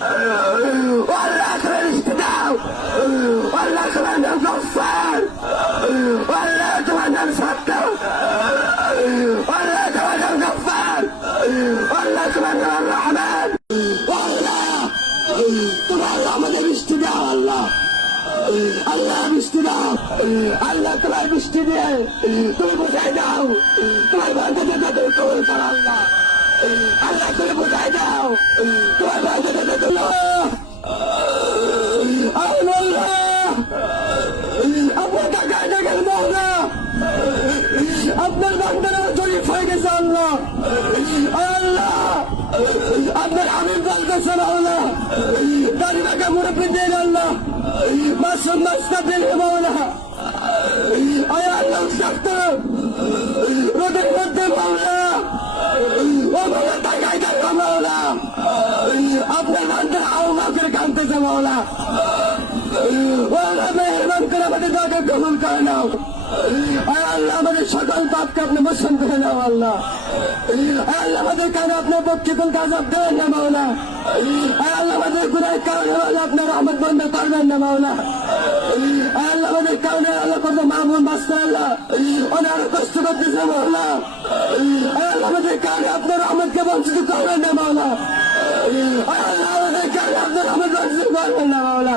আল্লাহ তুমি বৃষ্টি দাও আল্লাহ তোমার নাম গফার আল্লাহ তোমার নাম সত্য আল্লাহ তোমার নাম গফার আল্লাহ তোমার নাম রহমান আল্লাহ তোমার আমাদের বৃষ্টি দাও আল্লাহ আল্লাহ বৃষ্টি দাও আল্লাহ তোমার বৃষ্টি দিয়ে আপনার আমির বলতেছে মাওলা দাড়ি বাঁকা মুরব্বী দেন আল্লাহ মাসুম মাস্তা দেন মাওলা আয় আল্লাহ ডাক্তার রোদের মধ্যে মাওলা ও মাওলা টাকায় টাকা মাওলা আপনার বান্দারা আওমা করে কানতেছে মাওলা দাদা গ্রহণ করে নাও। আল্লাহ আমাদের সকল পাপকে আপনি মোশন করে নাও, আল্লাহ। আল্লাহ আমাদের কারণে আপনার পক্ষে কোন কাজ দেন না, মাওলা। আল্লাহ আমাদের গুণের কারণে আপনার রহমত বন্ধ করবেন না, মাওলা। আল্লাহ আমাদের কারণে আল্লাহ কত মামুন বাস্তা আল্লাহ আরও কষ্ট করতেছে, মাওলা। আল্লাহ আমাদের কারণে আপনার রহমতকে বঞ্চিত করবেন না, মাওলা। আল্লাহ আমাদের কারণে আপনার রহমত বঞ্চিত করবেন না, মাওলা।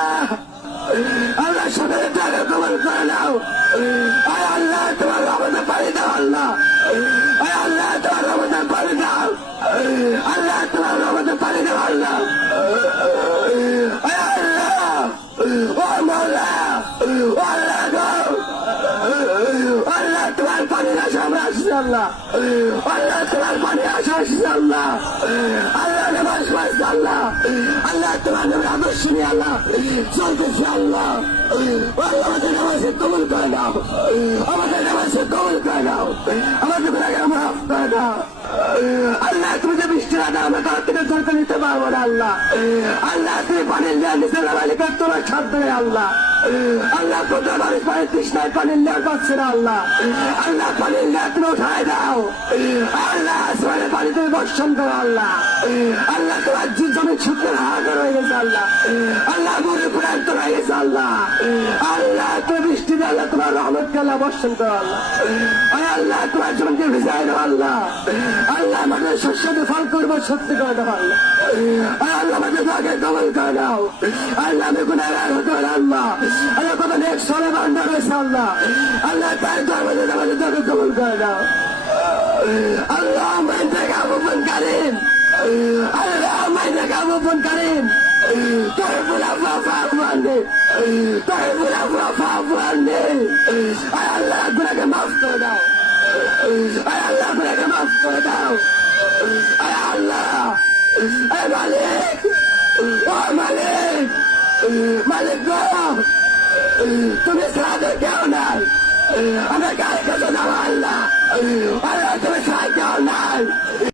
কবল করে নাও আয় আল্লাহ, তোমার আমাদের পানি দাও আল্লাহ আয় আল্লাহ। তোমার আমাদের পানি দাও আল্লাহ, তোমার আমাদের পানি দাও আল্লাহ আয় আল্লাহ ও মৌলা ও আল্লাহ আল্লাহ তোমার পানি আসে আল্লাহ। নিয়ে আল্লাহ চলতেছে আল্লাহ। আমাদের নামাজে কবল করে দাও আমাদের নামাজে কবল করে দাও আমাদের আমরা করে দাও। আল্লাহ, তুমি যে বৃষ্টি না দাও আমরা তার থেকে ধরতে নিতে পারব না, আল্লাহ। আল্লাহ, তুমি পানির লিয়া নিচে নামালি কর তোমার সাধ্য আল্লাহ। আল্লাহ কোথায় মানুষ পানির তৃষ্ণায় পানির লেয়ার পাচ্ছে না, আল্লাহ। আল্লাহ, পানির লেয়ার তুমি উঠায় দাও। আল্লাহ, আসমানের পানি তুমি বর্ষণ করো, আল্লাহ। আল্লাহ, তোমার জমি ছুটের হাহাকার হয়ে গেছে, আল্লাহ। আল্লাহ মনে প্রান্ত হয়ে গেছে, আল্লাহ। আল্লাহ, তুমি আল্লাহ তোমার রহমত আল্লাহ বর্ষণ করো, আল্লাহ। আল্লাহ তোমার জমিকে ভিজায় দাও, আল্লাহ। আল্লাহ আমাদের শস্যতে ফল করব সত্যি করে দাও, আল্লাহ। আল্লাহ আমাদের ভাগে কবল করে দাও। আল্লাহ আমি হতে পারি আল্লাহ। আল্লাহ কত নেক সলে বান্ধা রয়েছে, আল্লাহ। আল্লাহ তার দরবারে আমাদের ভাগে কবল করে দাও। আল্লাহ থেকে আবুবন কারিম। আল্লাহ থেকে আবুবন কারিম। তোর বুলা ফাফা মানে তোর ফাফা মানে আল্লাহ গুনাকে মাফ করে দাও আল্লাহ গুনাকে মাফ করে দাও আল্লাহ মালিক ও মালিক মালিক তুমি সাথে কেউ নাই আমরা কাছে যাব আল্লাহ আল্লাহ তুমি কেউ নাই